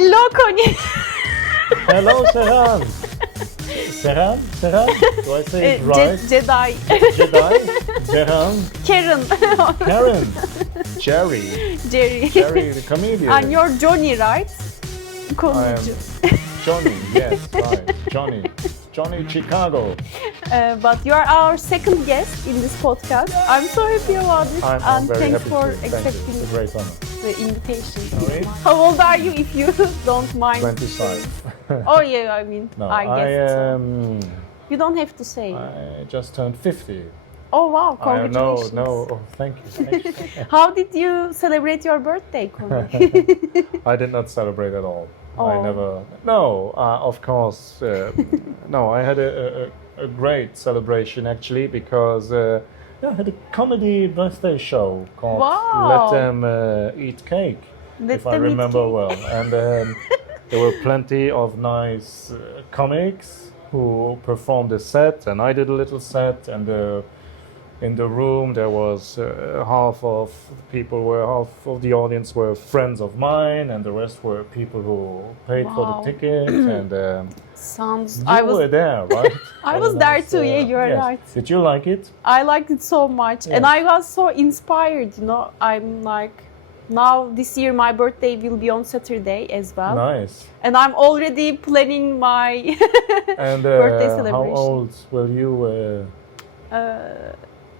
Hello, Conny. Hello, Serhan. Serhan? Do I say it right? Jedi. Serhan, Karen. Jerry, Jerry. the comedian. And you're Johnny, right? I am Johnny, yes, right. Johnny Chicago. But you are our second guest in this podcast. I'm so happy about it. I'm very thanks happy for to. Thank accepting you. It's a great honor. the invitation. Sorry? How old are you, if you don't mind? 25. Oh yeah, I mean, No, I guess so. I You don't have to say. just turned 50. Oh wow, congratulations. No, thank you. How did you celebrate your birthday, Conny? I did not celebrate at all. Oh. I never. No, of course. No, I had a great celebration actually because I had a comedy birthday show called Let Them Eat Cake, if I remember well. And there were plenty of nice comics who performed a set, and I did a little set, and in the room there was half of the audience were friends of mine, and the rest were people who paid for the ticket. And you were there, right? I was there too. Yeah, you're right. Did you like it? I liked it so much, and I was so inspired. I'm like, now this year my birthday will be on Saturday as well. Nice. And I'm already planning my birthday celebration. How old will you?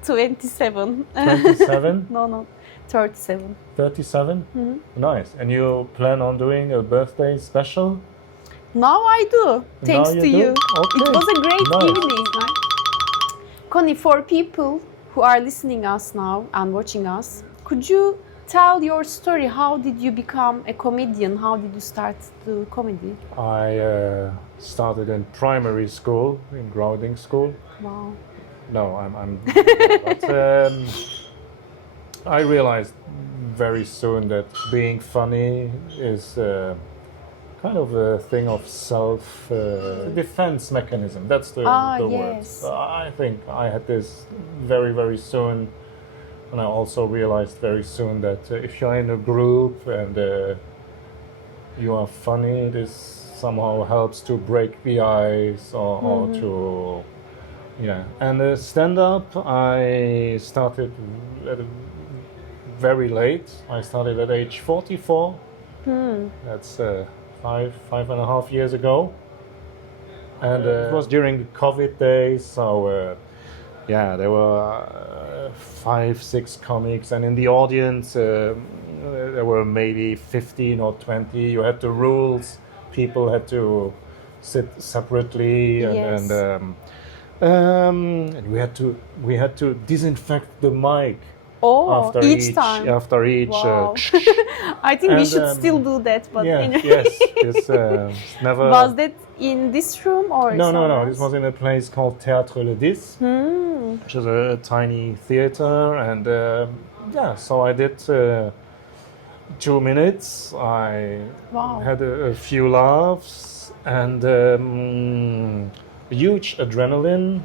27. 27? No, 37. 37? Mm-hmm. Nice. And you plan on doing a birthday special? Now I do, thanks to you. Okay. It was a great evening. Conny, for people who are listening us now and watching us, could you tell your story? How did you become a comedian? How did you start to comedy? I started in primary school, in grounding school. Wow. No, I'm but I realized very soon that being funny is kind of a thing of self-defense mechanism. That's the word. I think I had this very, very soon, and I also realized very soon that if you're in a group and you are funny, this somehow helps to break the ice or to... Yeah, and stand-up, I started very late. I started at age 44. That's 5.5 years ago. And it was during the COVID days, so there were 5-6 comics, and in the audience there were maybe 15 or 20. You had the rules. People had to sit separately, and we had to disinfect the mic after each time. Wow. I think we should still do that, but Yes, never. Was that in this room or no? This was in a place called Théâtre Le 10, which is a tiny theater, and so I did 2 minutes. I had a few laughs and. Huge adrenaline.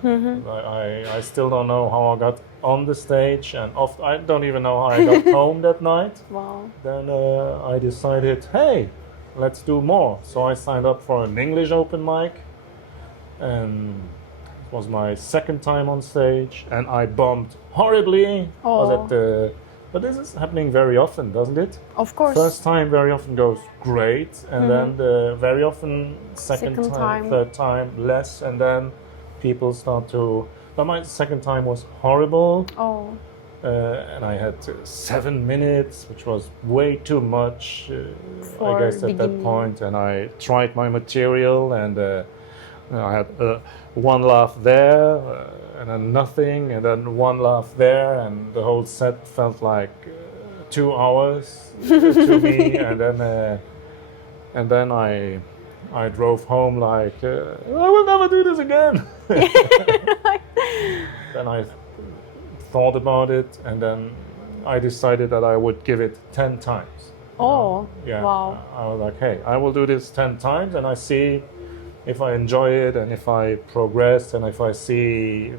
I still don't know how I got on the stage, and I don't even know how I got home that night. Wow. Then I decided, hey, let's do more. So I signed up for an English open mic, and it was my second time on stage, and I bombed horribly. But this is happening very often, doesn't it? Of course. First time very often goes great, and then very often second time, third time less, and then people start to... But my second time was horrible. And I had 7 minutes, which was way too much, I guess, at that point. And I tried my material, and I had one laugh there, and then nothing, and then one laugh there, and the whole set felt like 2 hours to me. And then I drove home like, I will never do this again. Then I thought about it, and then I decided that I would give it 10 times. Wow. I was like, hey, I will do this 10 times, and I see if I enjoy it, and if I progress, and if I see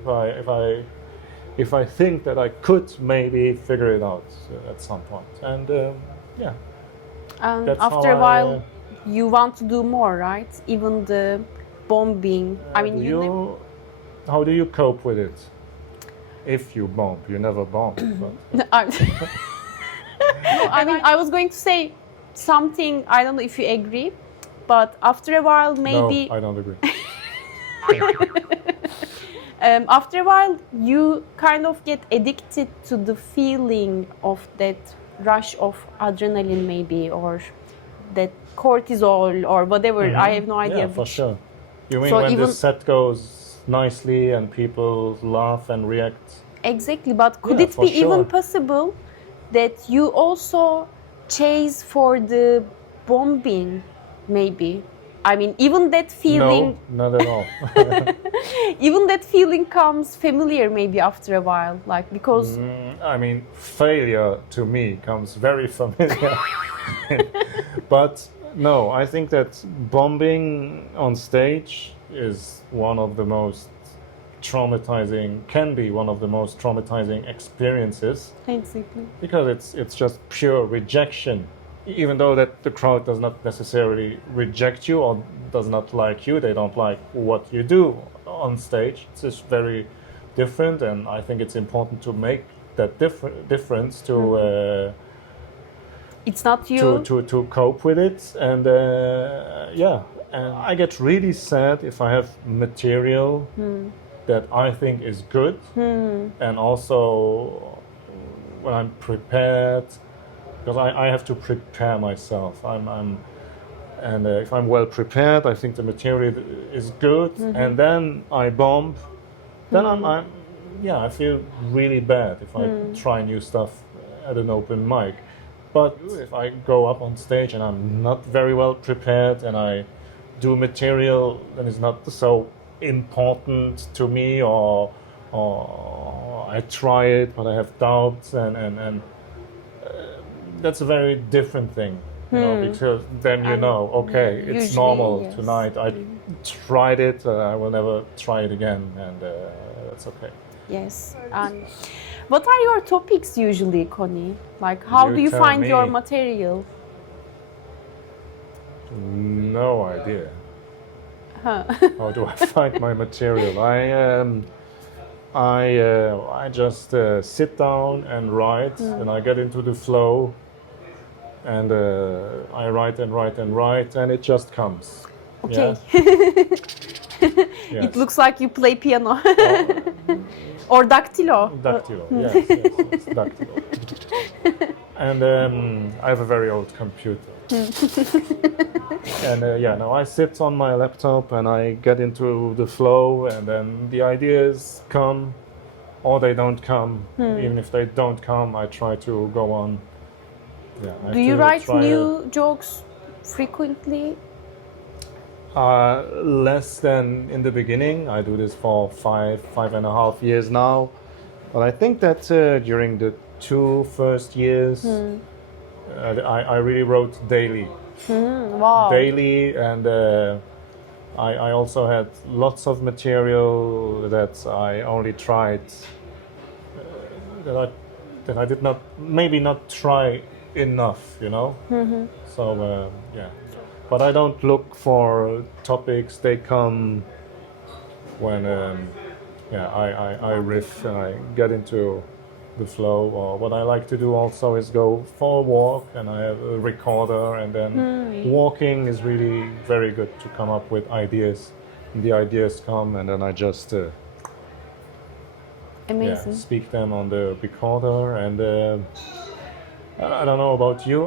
if I think that I could maybe figure it out at some point. And And after a while, you want to do more, right? Even the bombing. I mean, how do you cope with it? If you bomb, you never bomb. But. I mean, I was going to say something. I don't know if you agree, but after a while, maybe. No, I don't agree. After a while, you kind of get addicted to the feeling of that rush of adrenaline, maybe, or that cortisol, or whatever. I have no idea. Yeah, for sure. You mean when the set goes nicely and people laugh and react? Exactly, but could it be even possible that you also chase for the bombing, maybe? I mean, even that feeling... No, not at all. Even that feeling comes familiar maybe after a while, like, because... I mean, failure to me comes very familiar. But no, I think that bombing on stage is one of the most can be one of the most traumatizing experiences. Exactly. Because it's just pure rejection. Even though that the crowd does not necessarily reject you or does not like you, they don't like what you do on stage. It's just very different, and I think it's important to make that difference to it's not you to cope with it. And and I get really sad if I have material that I think is good, and also when I'm prepared. Because I have to prepare myself. If I'm well prepared, I think the material is good, and then I bomb. Then I feel really bad if I try new stuff at an open mic. But if I go up on stage and I'm not very well prepared and I do material that is not so important to me, or I try it but I have doubts and that's a very different thing, you know, because then you know, okay, it's usually, normal yes. tonight. I tried it, I will never try it again, and that's okay. Yes. And what are your topics usually, Conny? Like, how do you find your material? No idea. How do I find my material? I just sit down and write, and I get into the flow. And I write and write and write, and it just comes. Okay. Yeah. It looks like you play piano. Or dactylo. Dactylo, yes, dactylo. And I have a very old computer. And I sit on my laptop and I get into the flow, and then the ideas come, or they don't come. Even if they don't come, I try to go on. Yeah, do you write new jokes frequently? Less than in the beginning. I do this for 5.5 years now. But I think that during the 2 first years, I really wrote daily. Wow. Daily, and I also had lots of material that I only tried, that I did not, maybe not try enough, you know. So but I don't look for topics. They come when I riff and I get into the flow. Or what I like to do also is go for a walk, and I have a recorder, and then walking is really very good to come up with ideas. And the ideas come, and then I just speak them on the recorder. And I don't know about you.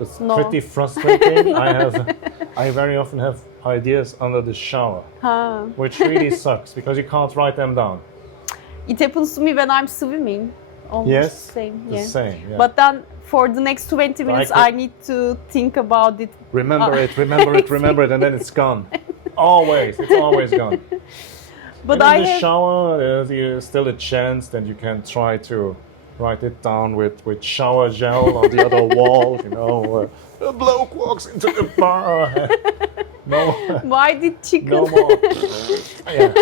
It's pretty frustrating. I very often have ideas under the shower, which really sucks because you can't write them down. It happens to me when I'm swimming. Almost the same. The same. Yeah. But then for the next 20 minutes, I need to think about it. Remember it, and then it's gone. It's always gone. But in the shower, there's still a chance that you can try to write it down with shower gel on the other wall, you know. A bloke walks into the bar. No. Why did chicken? No more. Yeah.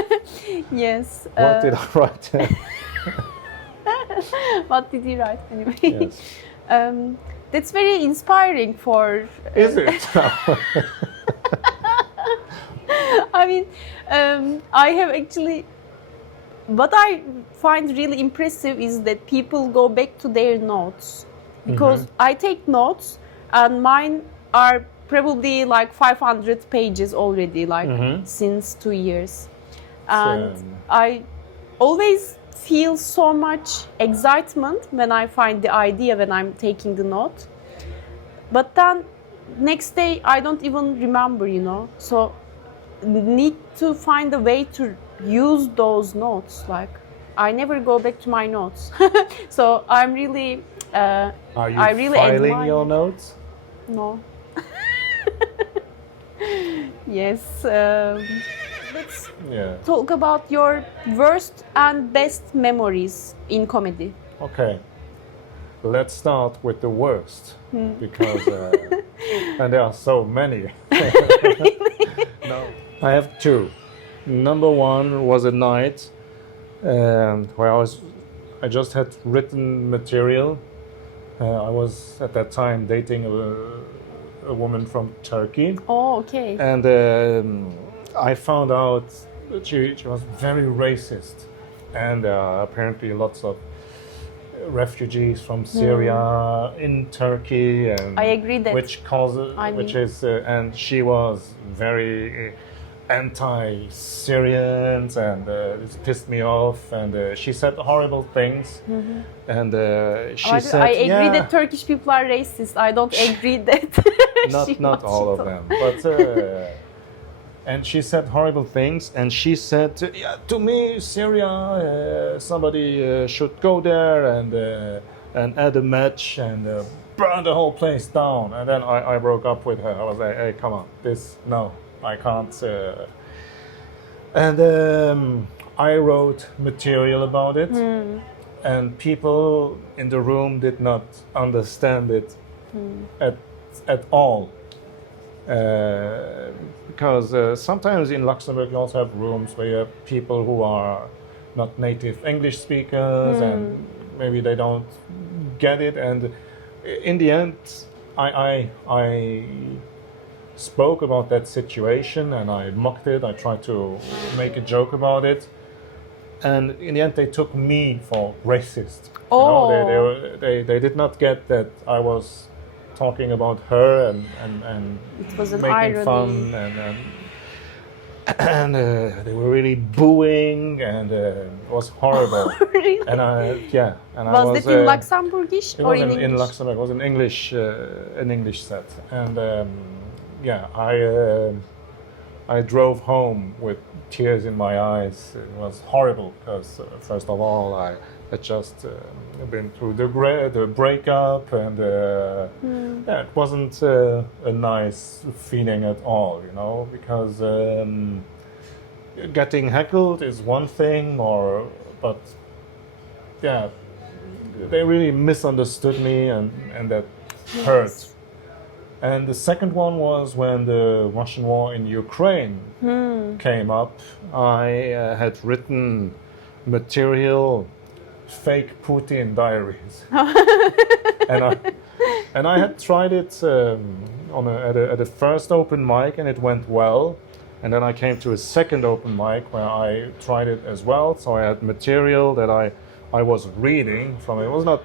Yes. What did I write? What did you write anyway? Yes. That's very inspiring for... Is it? I mean, I have actually... What I find really impressive is that people go back to their notes. Because I take notes and mine are probably like 500 pages already, like since 2 years. And I always feel so much excitement when I find the idea when I'm taking the note. But then next day I don't even remember, you know. So need to find a way to use those notes. Like I never go back to my notes. So I'm really Are you I really filing admire your it. notes? No. Yes. Let's talk about your worst and best memories in comedy. Okay. Let's start with the worst because and there are so many. No, I have two. Number one was a night where I just had written material. I was at that time dating a woman from Turkey. Oh, okay. And I found out that she was very racist, and apparently lots of refugees from Syria in Turkey, and I agree that and she was very anti-Syrians, and it pissed me off, and she said horrible things, and she said, I agree that Turkish people are racist. I don't agree that not all of them, but and she said horrible things, and she said, to me, Syria, somebody should go there and add a match and burn the whole place down. And then I broke up with her. I was like, hey, come on, no, I can't. And I wrote material about it, and people in the room did not understand it at all. Because sometimes in Luxembourg you also have rooms where you have people who are not native English speakers and maybe they don't get it. And in the end, I spoke about that situation and I mocked it. I tried to make a joke about it. And in the end, they took me for racist. Oh. You know, they did not get that I was talking about her and it was an making irony. fun and they were really booing and it was horrible. Really? And Was it in Luxembourgish it or was in English? in Luxembourg. It was an English set, and I drove home with tears in my eyes. It was horrible because first of all I had just been through the breakup, and it wasn't a nice feeling at all, you know, because getting heckled is one thing, but they really misunderstood me, and that hurt. And the second one was when the Russian war in Ukraine came up. I had written material, fake Putin diaries, and I had tried it at a first open mic, and it went well. And then I came to a second open mic where I tried it as well. So I had material that I was reading from. It was not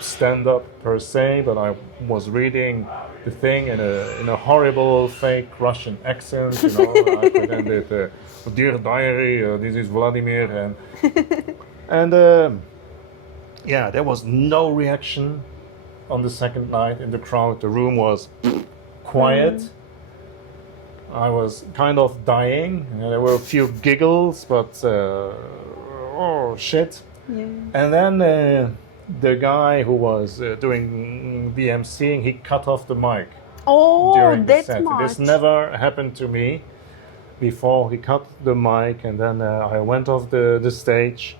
stand-up per se, but I was reading the thing in a horrible fake Russian accent. You know, I pretended, "Dear diary, this is Vladimir," and there was no reaction on the second night in the crowd. The room was quiet. I was kind of dying. There were a few giggles, but oh shit. Yeah. And then the guy who was doing the emceeing, he cut off the mic. Oh, during the that set. much. This never happened to me before. He cut the mic, and then I went off the stage.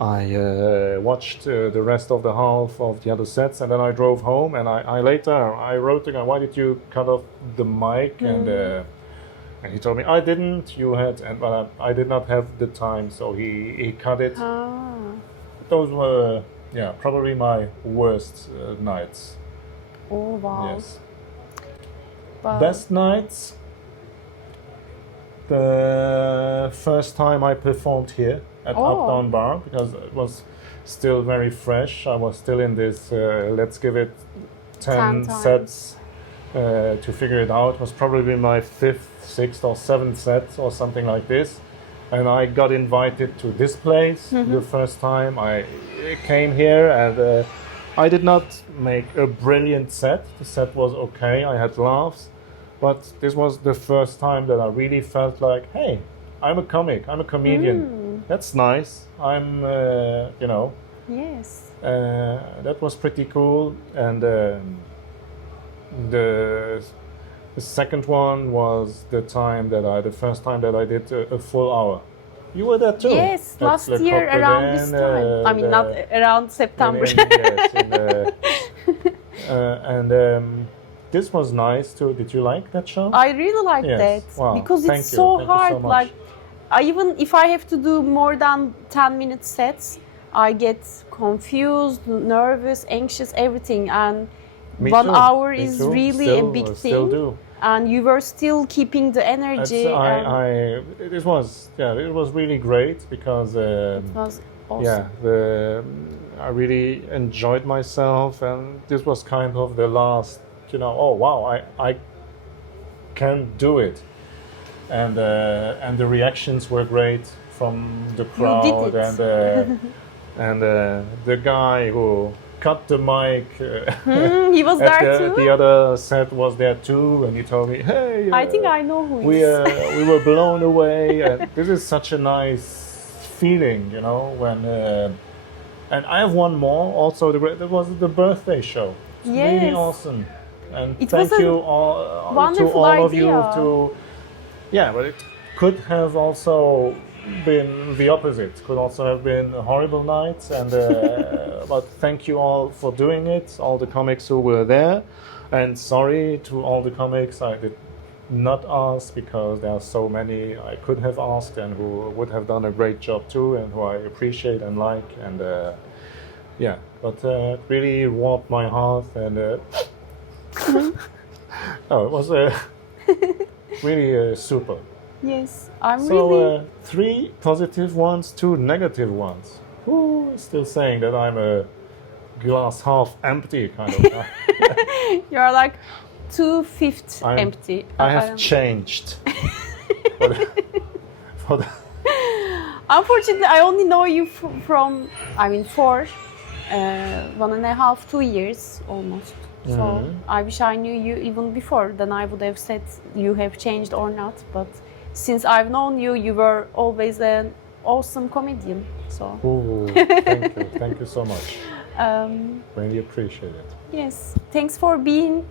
I watched the rest of the half of the other sets, and then I drove home. And I later wrote to him, "Why did you cut off the mic?" And he told me, "I didn't. You had," but I did not have the time, so he cut it. Those were probably my worst nights. Oh wow. Yes. But Best nights. The first time I performed here at Updown Bar, because it was still very fresh. I was still in this, let's give it 10 times. sets to figure it out. It was probably my 5th, 6th or 7th set or something like this. And I got invited to this place the first time. I came here and I did not make a brilliant set. The set was okay, I had laughs. But this was the first time that I really felt like, hey, I'm a comic, I'm a comedian. That's nice. I'm, you know. Yes. That was pretty cool. And the second one was the first time that I did a full hour. You were there too. Yes, at last Le year Coq around d'Aden, this time. I mean, not around September. This was nice too. Did you like that show? I really like Yes. that Wow. because Thank it's you. so Thank you hard. so much. Like, even if I have to do more than 10-minute sets, I get confused, nervous, anxious, everything. And Me 1 too. hour Me is too. really Still, a big thing. Still do. And you were still keeping the energy. It was really great because It was awesome. I really enjoyed myself, and this was kind of the last, oh wow, I can do it, and the reactions were great from the crowd, You did it. and the guy who cut the mic. He was there too. The other set was there too, and he told me, "Hey, I think I know who we it is. we were blown away." And this is such a nice feeling, when. And I have one more. Also, that was the birthday show. It's really Yes. awesome, and It thank was a you all to wonderful all of you idea. but it could have also been the opposite. Could also have been horrible nights, and but thank you all for doing it. All the comics who were there, and sorry to all the comics I did not ask, because there are so many I could have asked and who would have done a great job too, and who I appreciate and like, and but it really warmed my heart, and it was really super. Yes, I'm So really. 3 positive ones, 2 negative ones. Who is still saying that I'm a glass half empty kind of guy? You're like 2/5 I'm- empty. I have changed. for the, Unfortunately, I only know you from, for 1.5, 2 years almost. So I wish I knew you even before. Then I would have said you have changed or not. But since I've known you, you were always an awesome comedian. So thank you so much. Really appreciate it. yes, thanks for being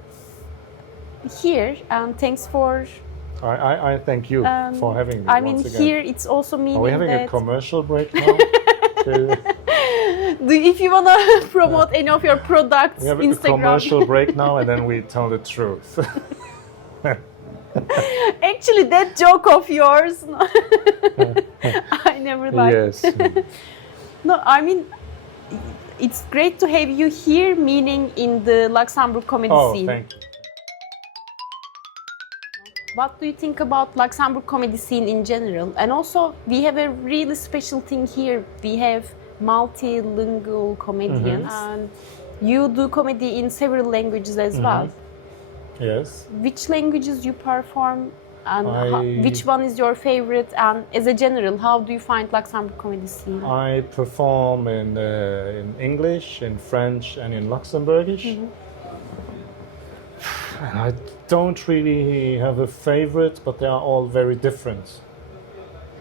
here, and thanks for. I thank you for having me. I mean, once again. here it's also meaning Are we having that a commercial break now? if you wanna promote any of your products, We have a Instagram. commercial break now, and then we tell the truth. Actually, that joke of yours, I never liked. Yes. No, I mean, it's great to have you here, meaning in the Luxembourg comedy scene. Thank you. What do you think about Luxembourg comedy scene in general? And also, we have a really special thing here. We have multilingual comedians, and you do comedy in several languages as well. Yes. Which languages you perform, and I- which one is your favorite? And as a general, how do you find Luxembourg comedy scene? I perform in English, in French, and in Luxembourgish. And I don't really have a favorite, but they are all very different.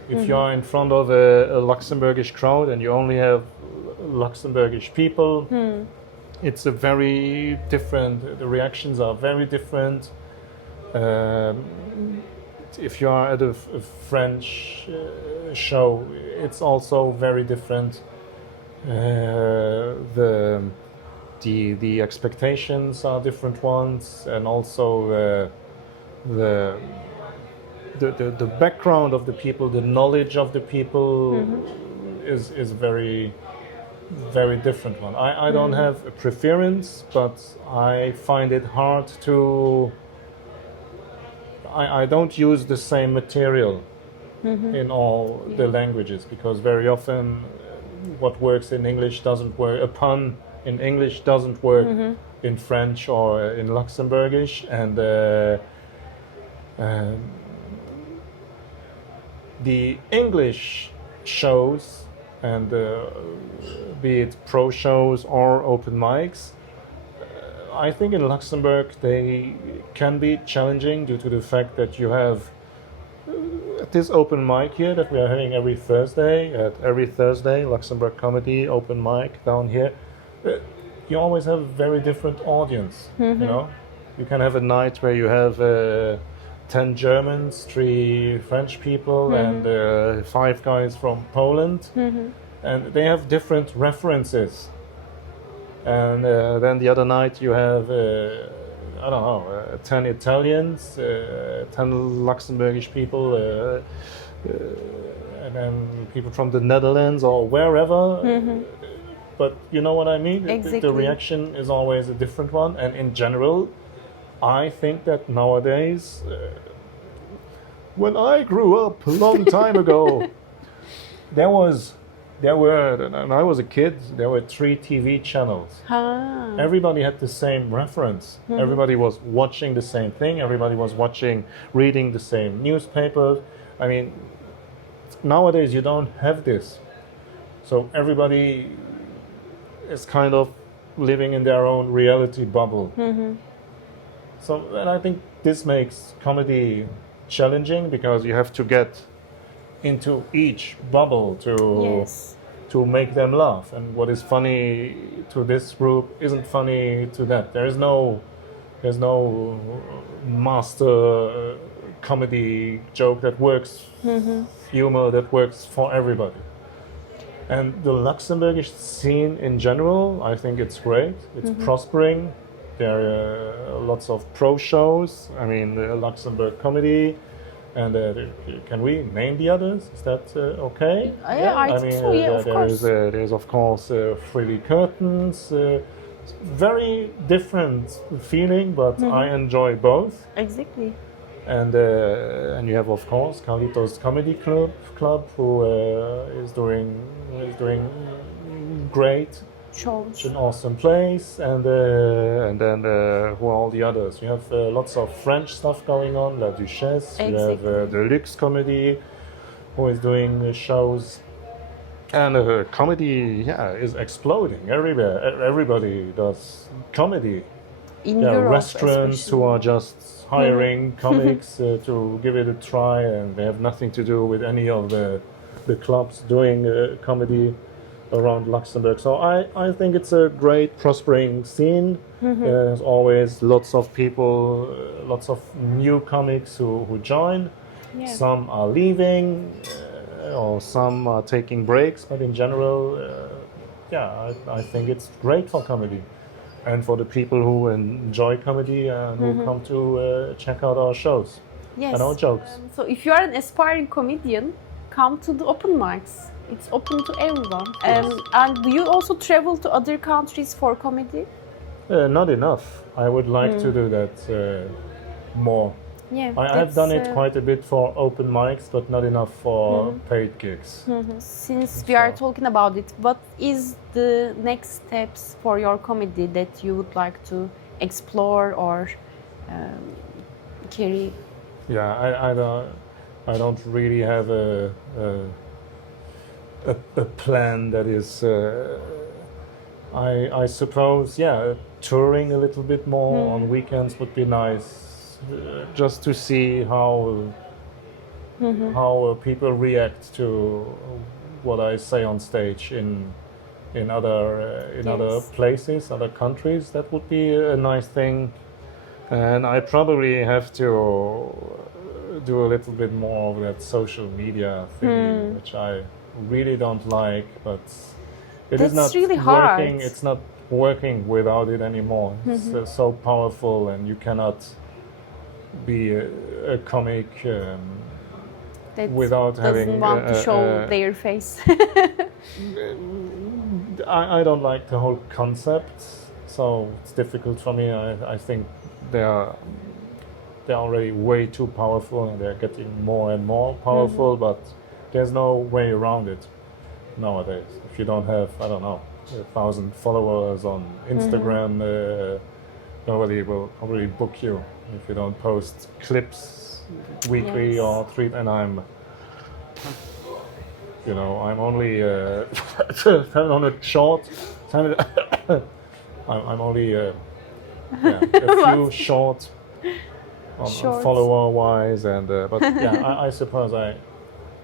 If you're in front of a Luxembourgish crowd and you only have Luxembourgish people, it's a very different, the reactions are very different. If you are at a French show, it's also very different. The expectations are different ones, and also the background of the people, the knowledge of the people is very very different one. I don't have a preference, but I find it hard to. I don't use the same material in all the languages, because very often what works in English doesn't work. A pun in English doesn't work in French or in Luxembourgish, and the English shows, and be it pro shows or open mics, I think in Luxembourg they can be challenging due to the fact that you have this open mic here that we are having every Thursday, Luxembourg Comedy open mic down here. You always have a very different audience, you know? You can have a night where you have 10 Germans, 3 French people, and 5 guys from Poland, and they have different references. And then the other night you have, 10 Italians, 10 Luxembourgish people, and then people from the Netherlands or wherever. But you know what I mean? Exactly. The reaction is always a different one. And in general, I think that nowadays, when I grew up a long time ago, there were, and I was a kid, there were 3 TV channels. Everybody had the same reference. Everybody was watching the same thing. Everybody was reading the same newspapers. I mean, nowadays you don't have this. So everybody is kind of living in their own reality bubble. So, and I think this makes comedy challenging, because you have to get into each bubble to make them laugh, and what is funny to this group isn't funny to that. There's no master comedy joke that works, humor that works for everybody. And the Luxembourgish scene in general, I think it's great. It's prospering. There are lots of pro shows. I mean, the Luxembourg Comedy. And can we name the others? Is that okay? I think so, of course. There's of course Frilly Curtains. Very different feeling, but I enjoy both. Exactly. And you have of course Carlitos Comedy Club, who is doing great. Shows. It's an awesome place, and then who are all the others? You have lots of French stuff going on, La Duchesse. Exactly. You have the Luxe Comedy, who is doing shows, and comedy, is exploding everywhere. Everybody does comedy. In Europe, restaurants especially. who are just hiring comics to give it a try, and they have nothing to do with any of the clubs doing comedy around Luxembourg. So I think it's a great prospering scene. There's always lots of people, lots of new comics who join. Some are leaving, or some are taking breaks, but in general, I think it's great for comedy. And for the people who enjoy comedy and who come to check out our shows and our jokes. So if you are an aspiring comedian, come to the open mics. It's open to everyone. And do you also travel to other countries for comedy? Not enough. I would like to do that more. I've done it quite a bit for open mics, but not enough for paid gigs. Since we are talking about it, what is the next steps for your comedy that you would like to explore or carry? I don't really have a plan that is. I suppose touring a little bit more on weekends would be nice. Just to see how people react to what I say on stage in other places, other countries. That would be a nice thing, and I probably have to do a little bit more of that social media thing, which I really don't like. But it's not really working. hard. It's not working without it anymore. It's so powerful, and you cannot be a comic that without doesn't having want to show their face. I don't like the whole concept, so it's difficult for me. I think they're already way too powerful, and they're getting more and more powerful. But there's no way around it nowadays. If you don't have, I don't know, 1,000 followers on Instagram, nobody will probably book you if you don't post clips weekly or three. And I'm only I'm on a short. I'm only a few short follower-wise, and but yeah, I suppose I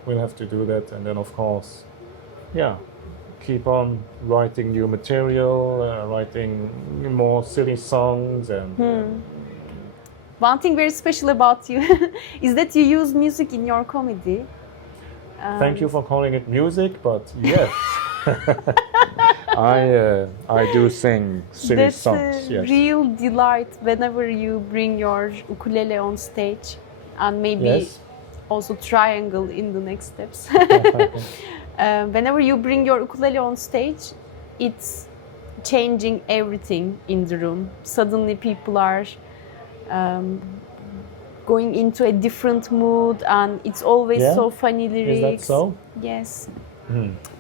will have to do that, and then of course, keep on writing new material, writing more silly songs, and. One thing very special about you is that you use music in your comedy. Thank you for calling it music, but yes, I do sing silly songs. That's a yes. real delight whenever you bring your ukulele on stage, and maybe also triangle in the next steps. Whenever you bring your ukulele on stage, it's changing everything in the room. Suddenly people are going into a different mood, and it's always so funny lyrics. Is that so? Yes.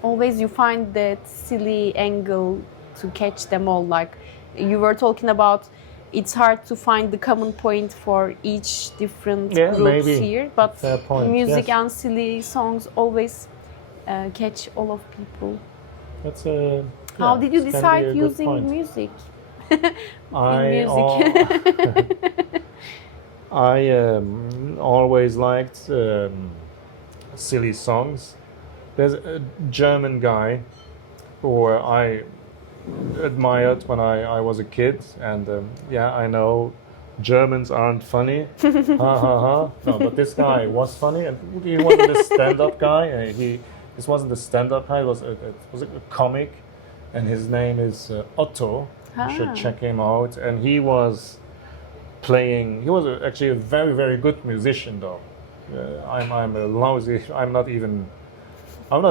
Always you find that silly angle to catch them all. Like you were talking about, it's hard to find the common point for each different groups here, but music and silly songs always catch all of people. That's How did you decide using music? I always liked silly songs. There's a German guy who I admired when I was a kid, and I know Germans aren't funny. Ha ha ha. No, but this guy was funny, and he wasn't a stand-up guy. This wasn't a stand-up guy. It was a comic, and his name is Otto. You should check him out. And he was playing. He was actually a very, very good musician, though. I'm a lousy. I'm not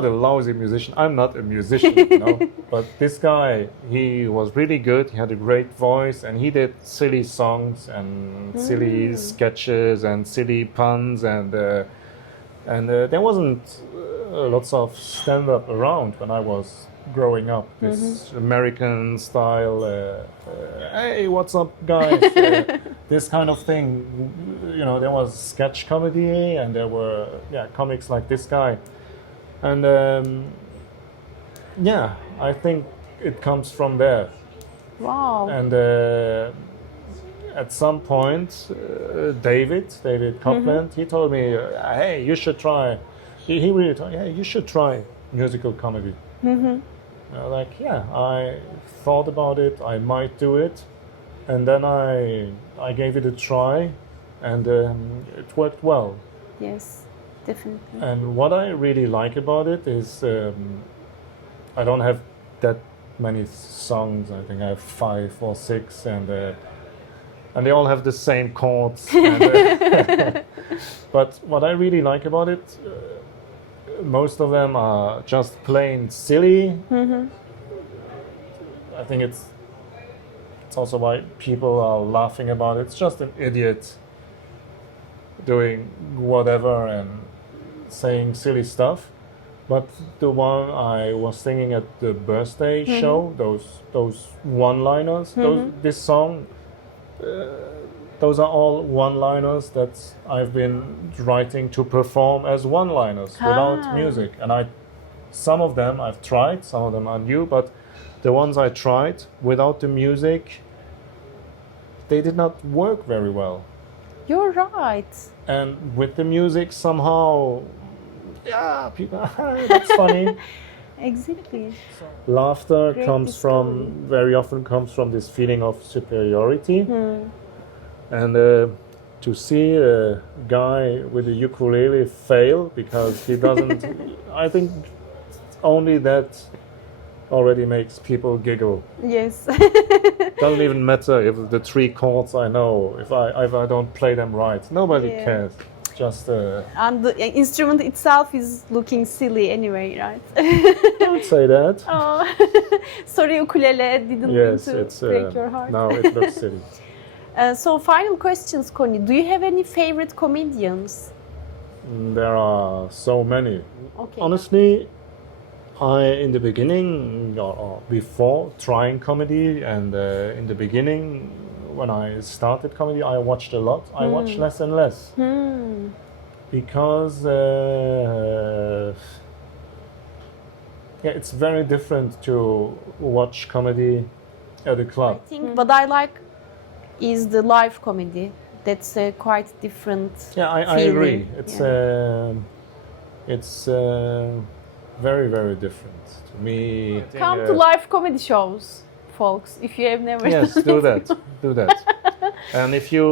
a lousy musician. I'm not a musician, you know. But this guy, he was really good. He had a great voice, and he did silly songs and silly sketches and silly puns, and there wasn't lots of stand-up around when I was growing up. This American style, hey, what's up, guys? This kind of thing. You know, there was sketch comedy, and there were comics like this guy. And I think it comes from there. Wow. And at some point, David Copland, he told me, hey, you should try. He really told me, hey, you should try musical comedy. I thought about it. I might do it, and then I gave it a try, and it worked well. Yes. Definitely. And what I really like about it is I don't have that many songs. I think I have 5 or 6, and they all have the same chords. But what I really like about it, most of them are just plain silly. I think it's also why people are laughing about it. It's just an idiot doing whatever and saying silly stuff. But the one I was singing at the birthday show, those one-liners, this song, those are all one-liners that I've been writing to perform as one-liners without music. And some of them I've tried, some of them are new, but the ones I tried without the music, they did not work very well. You're right. And with the music, somehow, people, that's funny. Exactly. Laughter very often comes from this feeling of superiority. And to see a guy with a ukulele fail because he doesn't, I think only that already makes people giggle. Yes. Doesn't even matter if the 3 chords I know, if I don't play them right. Nobody cares. just And the instrument itself is looking silly anyway, right? don't say that. Oh. Sorry, ukulele didn't Yes, mean to it's break your heart. no, it looks silly. So final questions, Conny. Do you have any favorite comedians? There are so many. Okay. Honestly, in the beginning, or before trying comedy, and in the beginning, when I started comedy, I watched a lot. I watched less and less because it's very different to watch comedy at a club. I think what I like is the live comedy. That's a quite different. Yeah, I feeling. agree. It's very, very different to me. Come to live comedy shows, folks, if you have never. Yes, do that. Do that. And if you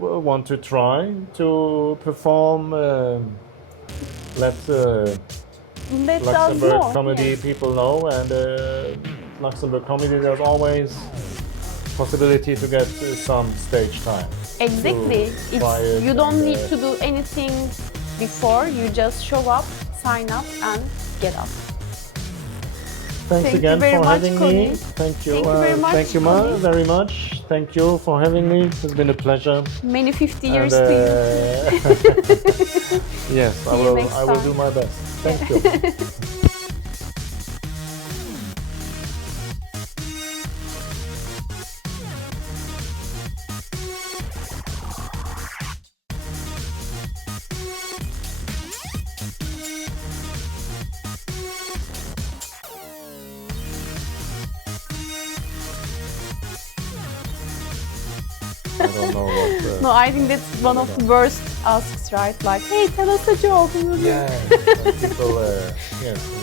want to try to perform, let Let us Luxembourg know. comedy Yes. people know. And Luxembourg comedy, there's always possibility to get some stage time. Exactly. to try it You don't and, need to do anything before. You just show up, sign up, and get up. Thanks Thank you again very for much, having Conny. me. Thank you. Thank you very much, Thank you Conny. very much. Thank you for having me. It's been a pleasure. Many 50 And, years to you. yes, See you next I will time. do my best. Thank you. I don't know what. No, I think that's one of the worst asks, right? Like, hey, tell us a joke. Yeah, people. Yes, exactly.